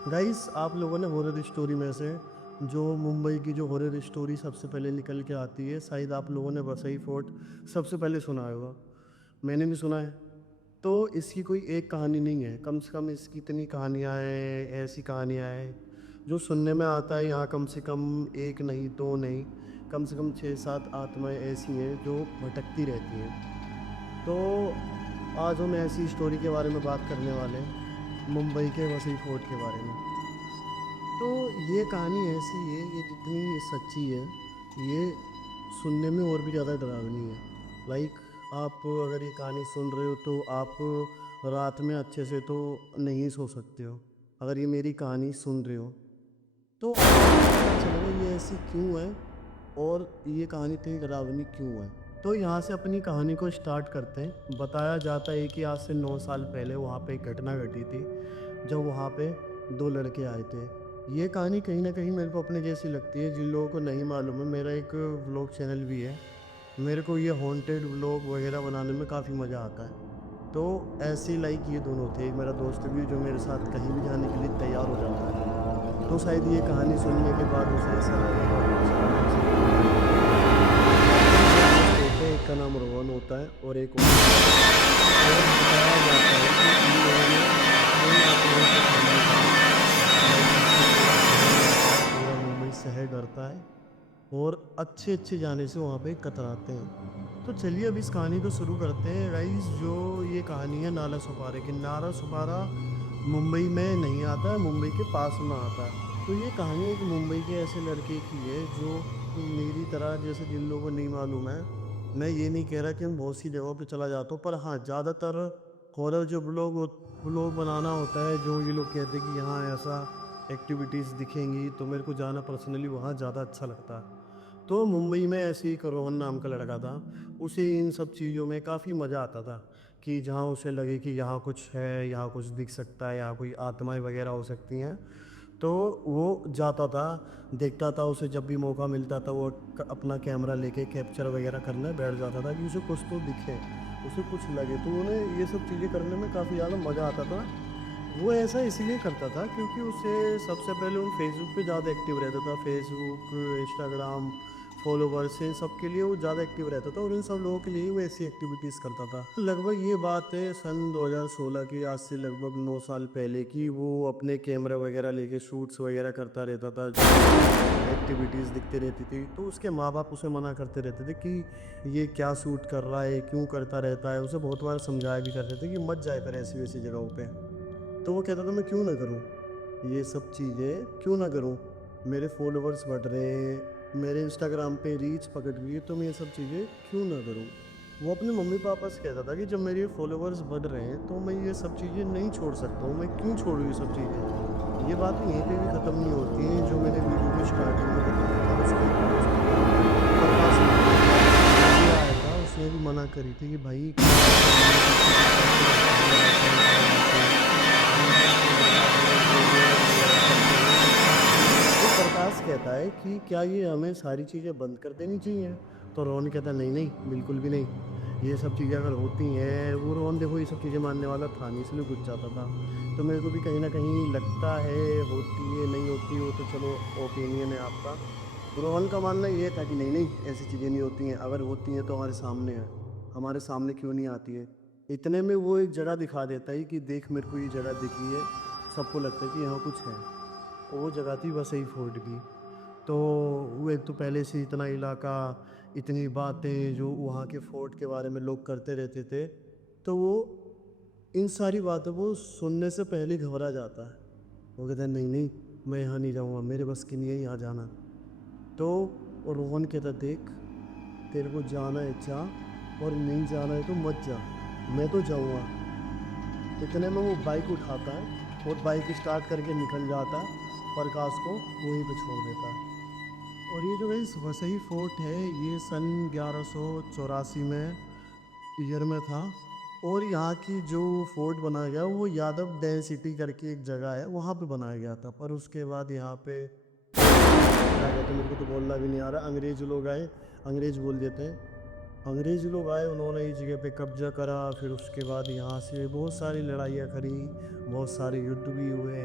Guys, आप लोगों ने हॉरर स्टोरी में से जो मुंबई की जो हॉरर स्टोरी सबसे पहले निकल के आती है, शायद आप लोगों ने वसई फोर्ट सबसे पहले सुना होगा। मैंने भी सुना है। तो इसकी कोई एक कहानी नहीं है, कम से कम इसकी इतनी कहानियाँ हैं, ऐसी कहानियाँ हैं जो सुनने में आता है। यहाँ कम से कम एक नहीं, दो नहीं, कम से कम 6-7 आत्माएं ऐसी हैं जो भटकती रहती हैं। तो आज हम ऐसी स्टोरी के बारे में बात करने वाले हैं, मुंबई के वसई फोर्ट के बारे में। तो ये कहानी ऐसी है, ये जितनी ये सच्ची है, ये सुनने में और भी ज़्यादा डरावनी है। लाइक, आप अगर ये कहानी सुन रहे हो तो आप रात में अच्छे से तो नहीं सो सकते हो। अगर ये मेरी कहानी सुन रहे हो तो आपको पता चलेगा ये ऐसी क्यों है और ये कहानी इतनी डरावनी क्यों है। तो यहाँ से अपनी कहानी को स्टार्ट करते हैं। बताया जाता है कि आज से 9 साल पहले वहाँ पे एक घटना घटी थी, जब वहाँ पे दो लड़के आए थे। ये कहानी कहीं ना कहीं मेरे को अपने जैसी लगती है। जिन लोगों को नहीं मालूम है, मेरा एक व्लॉग चैनल भी है। मेरे को ये हॉन्टेड व्लॉग वगैरह बनाने में काफ़ी मज़ा आता है। तो ऐसे लाइक ये दोनों थे, एक मेरा दोस्त भी जो मेरे साथ कहीं भी जाने के लिए तैयार हो जाता है। तो शायद ये कहानी सुनने के बाद उसे ऐसा लगेगा कि चलो हमसे। दोस्त होते हैं, एक का नाम रोहन होता है और एक और बताया जाता है कि इन लोगों ने कई आत्माओं को खाना खाया। लाइक इससे पूरा शहर डरता है, पूरा मुंबई शहर डरता है और अच्छे अच्छे जाने से वहाँ पे कतराते हैं। तो चलिए अब इस कहानी को शुरू करते हैं गाइस। जो ये कहानी है नाला सुपारा की। नाला सुपारा मुंबई में नहीं आता है, मुंबई के पास में आता है। तो ये कहानी एक मुंबई के ऐसे लड़के की है जो मेरी तरह, जैसे जिन लोगों को नहीं मालूम है, मैं ये नहीं कह रहा कि मैं बहुत सी जगहों पे चला जाता हूँ, पर हाँ ज़्यादातर हॉरर जो ब्लॉग बनाना होता है, जो ये लोग कहते हैं कि यहाँ ऐसा एक्टिविटीज़ दिखेंगी, तो मेरे को जाना पर्सनली वहाँ ज़्यादा अच्छा लगता है। तो मुंबई में ऐसे ही एक रोहन नाम का लड़का था। उसे इन सब चीज़ों में काफ़ी मज़ा आता था कि जहाँ उसे लगे कि यहाँ कुछ है, यहाँ कुछ दिख सकता है, यहाँ कोई आत्माएं वगैरह हो सकती हैं, तो वो जाता था, देखता था। उसे जब भी मौका मिलता था वो अपना कैमरा लेके कैप्चर वगैरह करने बैठ जाता था कि उसे कुछ तो दिखे, उसे कुछ लगे। तो उन्हें ये सब चीज़ें करने में काफ़ी ज़्यादा मज़ा आता था। वो ऐसा इसलिए करता था क्योंकि उसे सबसे पहले वो फेसबुक पे ज़्यादा एक्टिव रहता था। फेसबुक, इंस्टाग्राम, फॉलोवर्स, इन सब के लिए वो ज़्यादा एक्टिव रहता था और इन सब लोगों के लिए वो ऐसी एक्टिविटीज़ करता था। लगभग ये बात है सन 2016 की, आज से लगभग 9 साल पहले की। वो अपने कैमरा वगैरह लेके शूट्स वगैरह करता रहता था, जो एक्टिविटीज़ दिखती रहती थी। तो उसके माँ बाप उसे मना करते रहते थे कि ये क्या शूट कर रहा है, क्यों करता रहता है। उसे बहुत बार समझाया भी करते थे कि मत जाया कर ऐसी वैसी जगहों पे। तो वो कहता था मैं क्यों ना करूँ, ये सब चीज़ें क्यों ना करूँ, मेरे फॉलोवर्स बढ़ रहे हैं, मेरे इंस्टाग्राम पे रीच पकड़ रही है, तो मैं ये सब चीज़ें क्यों ना करूँ। वो अपने मम्मी पापा से कहता था कि जब मेरे फॉलोवर्स बढ़ रहे हैं तो मैं ये सब चीज़ें नहीं छोड़ सकता हूँ, मैं क्यों छोड़ूँ ये सब चीज़ें। ये बातें यहीं पे भी ख़त्म नहीं होती हैं। जो मैंने वीडियो की स्टार्टिंग में बताया था, उसका एक दोस्त था प्रकाश नाम का, वो भी आया था। उसने भी मना करी थी कि भाई क्या ऐसा है, ये सब चीज़ें करते रहता है, ऐसा होता है यहाँ पे, इन सब को बता दो, बोलो वगैरह करते हैं ये सब चीज़ें। तो प्रकाश कहता है कि क्या ये हमें सारी चीज़ें बंद कर देनी चाहिए। तो रोहन कहता है नहीं नहीं, बिल्कुल भी नहीं। ये सब चीज़ें अगर होती हैं, वो रोहन देखो ये सब चीज़ें मानने वाला था नहीं, इसलिए घुस जाता था। तो मेरे को भी कहीं ना कहीं लगता है होती है, नहीं होती, वो तो चलो ओपिनियन है आपका। रोहन का मानना ये था कि नहीं नहीं, ऐसी चीज़ें नहीं होती हैं, अगर होती हैं तो हमारे सामने है, हमारे सामने क्यों नहीं आती है। इतने में वो एक जगह दिखा देता है कि देख मेरे को ये जगह दिखी है। सबको लगता है कि यहाँ कुछ है। वो जगह थी वसई फोर्ट की। तो वो एक तो पहले से इतना इलाका, इतनी बातें जो वहाँ के फोर्ट के बारे में लोग करते रहते थे, तो वो इन सारी बातों को सुनने से पहले ही घबरा जाता है। वो कहता है नहीं नहीं, मैं यहाँ नहीं जाऊँगा, मेरे बस की नहीं है यहाँ जाना। तो रोहन कहता देख, तेरे को जाना है जा, और नहीं जाना है तो मत जा, मैं तो जाऊँगा। इतने में वो बाइक उठाता है और बाइक स्टार्ट करके निकल जाता है, प्रकाश को वहीं पे छोड़ देता है। और ये जो इस वसई फोर्ट है, ये सन 1184 में ईयर में था। और यहाँ की जो फोर्ट बनाया गया वो यादव डेंसिटी करके एक जगह है, वहाँ पे बनाया गया था। पर उसके बाद यहाँ पे क्या कहते हैं, मेरे को तो बोलना भी नहीं आ रहा, अंग्रेज लोग आए, अंग्रेज बोल देते हैं। अंग्रेज लोग आए, उन्होंने इस जगह पे कब्जा करा। फिर उसके बाद यहाँ से बहुत सारी लड़ाइयाँ करी, बहुत सारे युद्ध भी हुए।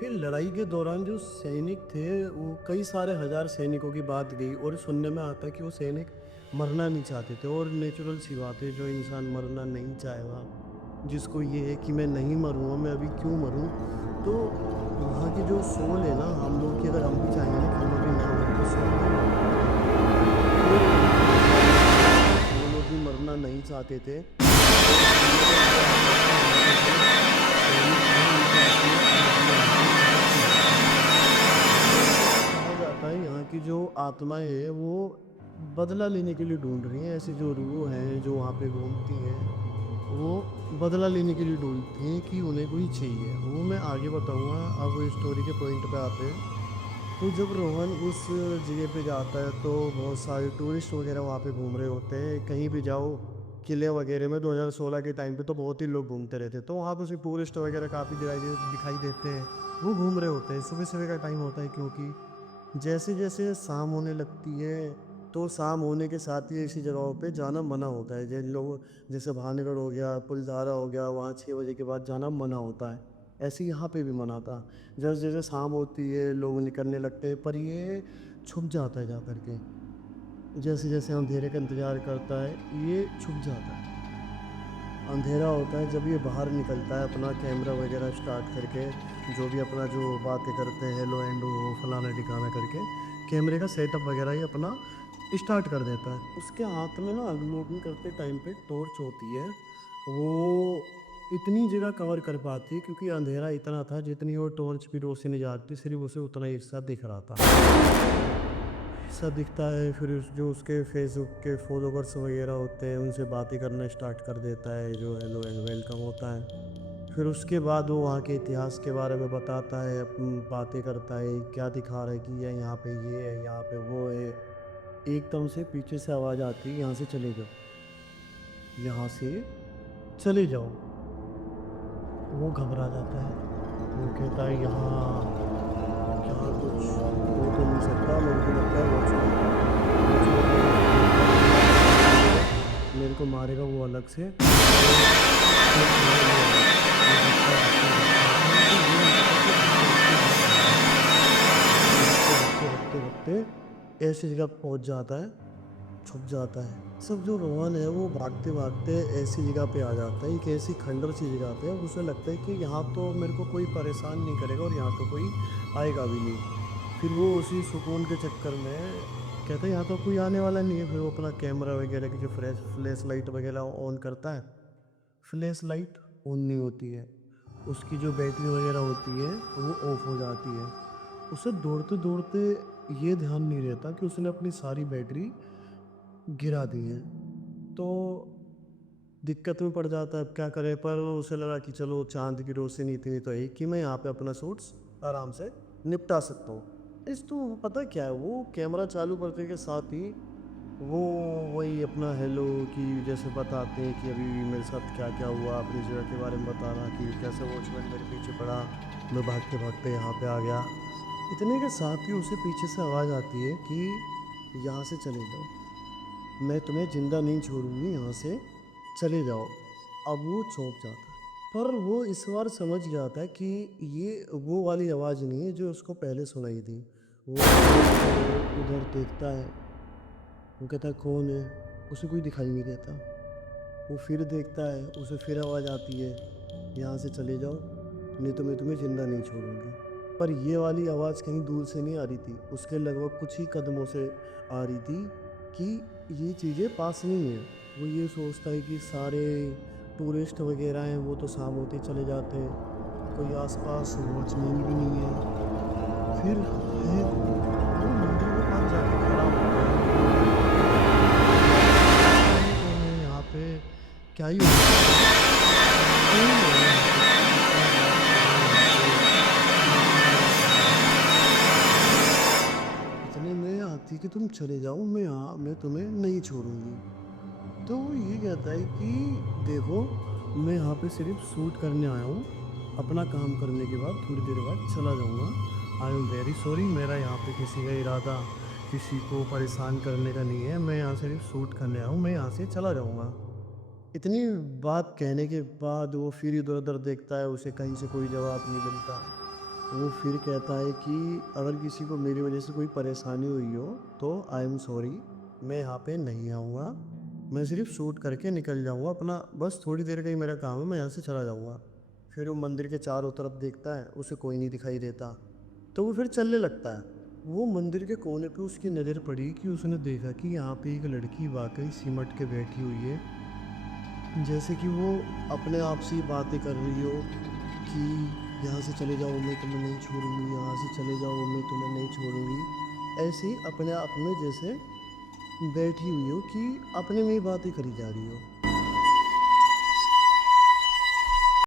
फिर लड़ाई के दौरान जो सैनिक थे वो कई सारे हजार सैनिकों की बात गई और सुनने में आता है कि वो सैनिक मरना नहीं चाहते थे। और नेचुरल सी बात है, जो इंसान मरना नहीं चाहेगा, जिसको ये है कि मैं नहीं मरूँगा, मैं अभी क्यों मरूँ, तो वहाँ की जो सोल है ना, हम लोग की, अगर हम भी चाहेंगे कि हम अभी ना मरें तो सोल नहीं मरेगी। वो लोग भी मरना नहीं चाहते थे। और कहा जाता है यहाँ की जो आत्माएं है वो बदला लेने के लिए ढूंढ रही हैं। ऐसी जो रूह हैं जो वहाँ पे घूमती हैं, वो बदला लेने के लिए ढूंढती हैं कि उन्हें कोई चाहिए। वो मैं आगे बताऊँगा। अब स्टोरी के पॉइंट पे आते हैं। तो जब रोहन उस जगह पे जाता है तो बहुत सारे टूरिस्ट वगैरह वहाँ पे घूम रहे होते हैं। कहीं भी जाओ किले वगैरह में 2016 के टाइम पे तो बहुत ही लोग घूमते रहते हैं, तो वहाँ पे उसे टूरिस्ट वगैरह काफ़ी दिखाई देते हैं। वो घूम रहे होते हैं, सुबह सुबह का टाइम होता है, क्योंकि जैसे जैसे शाम होने लगती है तो शाम होने के साथ ही ऐसी जगहों पे जाना मना होता है। जैसे लोग, जैसे भानगढ़ हो गया, पुलधारा हो गया, वहाँ 6 बजे के बाद जाना मना होता है। ऐसे ही यहाँ पे भी मना था। जैसे जैसे शाम होती है लोग निकलने लगते हैं, पर ये छुप जाता है जा करके। जैसे जैसे अंधेरे का इंतज़ार करता है ये छुप जाता है। अंधेरा होता है जब ये बाहर निकलता है अपना कैमरा वगैरह स्टार्ट करके, जो भी अपना जो बातें करते हैं, हेलो एंड वो फलाना ठिकाना करके, कैमरे का सेटअप वगैरह ही अपना स्टार्ट कर देता है। उसके हाथ में ना अनलॉकिंग करते टाइम पे टॉर्च होती है। वो इतनी जगह कवर कर पाती है क्योंकि अंधेरा इतना था, जितनी वो टॉर्च की रोशनी जाती सिर्फ उसे उतना ही हिस्सा दिख रहा था। हिस्सा दिखता है। फिर जो उसके फेसबुक के फॉलोवर्स वगैरह होते हैं उनसे बातें करना स्टार्ट कर देता है, जो हेलो एंड वेलकम होता है। फिर उसके बाद वो वहाँ के इतिहास के बारे में बताता है, अपनी बातें करता है, क्या दिखा रहा है कि ये यहाँ पे ये है, यहाँ पे वो है। एकदम से पीछे से आवाज़ आती है, यहाँ से चले जाओ, यहाँ से चले जाओ। वो घबरा जाता है। वो कहता है यहाँ यहाँ कुछ हो तो नहीं सकता, मेरे को लगता है मेरे को मारेगा वो अलग से। रखते रखते ऐसी जगह पहुंच जाता है, छुप जाता है। सब जो रोहन है वो भागते भागते ऐसी जगह पे आ जाता है, एक ऐसी खंडर सी जगह पे। उसे लगता है कि यहाँ तो मेरे को कोई परेशान नहीं करेगा और यहाँ तो कोई आएगा भी नहीं। फिर वो उसी सुकून के चक्कर में कहता है यहाँ तो कोई आने वाला नहीं है। फिर वो अपना कैमरा वगैरह की जो फ्लैश लाइट वगैरह ऑन करता है, फ्लैश लाइट ऑन नहीं होती है। उसकी जो बैटरी वगैरह होती है वो ऑफ हो जाती है। उसे दौड़ते दौड़ते ये ध्यान नहीं रहता कि उसने अपनी सारी बैटरी गिरा दी है। तो दिक्कत में पड़ जाता है, अब क्या करे। पर उसे लगा कि चलो चांद की रोशनी इतनी तो है कि मैं यहाँ पे अपना शूट्स आराम से निपटा सकता हूँ। इस तो पता क्या है, वो कैमरा चालू करने के साथ ही वो वही अपना हेलो कि जैसे बताते हैं कि अभी मेरे साथ क्या क्या हुआ, अपनी जगह के बारे में बताना कि कैसे वॉचमैन मेरे पीछे पड़ा, मैं भागते भागते यहाँ पे आ गया। इतने के साथ ही उसे पीछे से आवाज़ आती है कि यहाँ से चले जाओ, मैं तुम्हें जिंदा नहीं छोड़ूंगी, यहाँ से चले जाओ। अब वो चौंक जाता है, पर वो इस बार समझ जाता है कि ये वो वाली आवाज़ नहीं है जो उसको पहले सुनाई थी। वो उधर देखता है, वो कहता है कौन है, उसे कोई दिखाई नहीं देता। वो फिर देखता है, उसे फिर आवाज़ आती है, यहाँ से चले जाओ नहीं तो मैं तुम्हें ज़िंदा नहीं छोड़ूंगी। पर ये वाली आवाज़ कहीं दूर से नहीं आ रही थी, उसके लगभग कुछ ही कदमों से आ रही थी कि ये चीज़ें पास नहीं है। वो ये सोचता है कि सारे टूरिस्ट वगैरह हैं वो तो शाम होते ही चले जाते हैं, कोई आसपास वॉचमैन भी नहीं है। फिर है वो मंदिर के पास जाके खड़ा होता है, यहाँ पे क्या ही इतने में आती कि तुम चले जाओ, मैं तुम्हें नहीं छोड़ूंगी। तो वो ये कहता है कि देखो, मैं यहाँ पे सिर्फ शूट करने आया हूँ, अपना काम करने के बाद थोड़ी देर बाद चला जाऊँगा। आई एम वेरी सॉरी, मेरा यहाँ पे किसी का इरादा किसी को परेशान करने का नहीं है, मैं यहाँ सिर्फ शूट करने आया हूँ, मैं यहाँ से चला जाऊँगा। इतनी बात कहने के बाद वो फिर इधर उधर देखता है, उसे कहीं से कोई जवाब नहीं मिलता। वो फिर कहता है कि अगर किसी को मेरी वजह से कोई परेशानी हुई हो तो आई एम सॉरी, मैं यहाँ पे नहीं आऊँगा, मैं सिर्फ शूट करके निकल जाऊँगा अपना, बस थोड़ी देर का ही मेरा काम है, मैं यहाँ से चला जाऊँगा। फिर वो मंदिर के चारों तरफ देखता है, उसे कोई नहीं दिखाई देता, तो वो फिर चलने लगता है। वो मंदिर के कोने पे उसकी नज़र पड़ी कि उसने देखा कि यहाँ पे एक लड़की वाकई सिमट के बैठी हुई है, जैसे कि वो अपने आप से ही बातें कर रही हो कि यहाँ से चले जाओ मैं तुम्हें नहीं छोड़ूंगी, यहाँ से चले जाओ मैं तुम्हें नहीं छोड़ूंगी। ऐसे ही अपने आप में जैसे बैठी हुई हो कि अपने में ही बातें करी जा रही हो।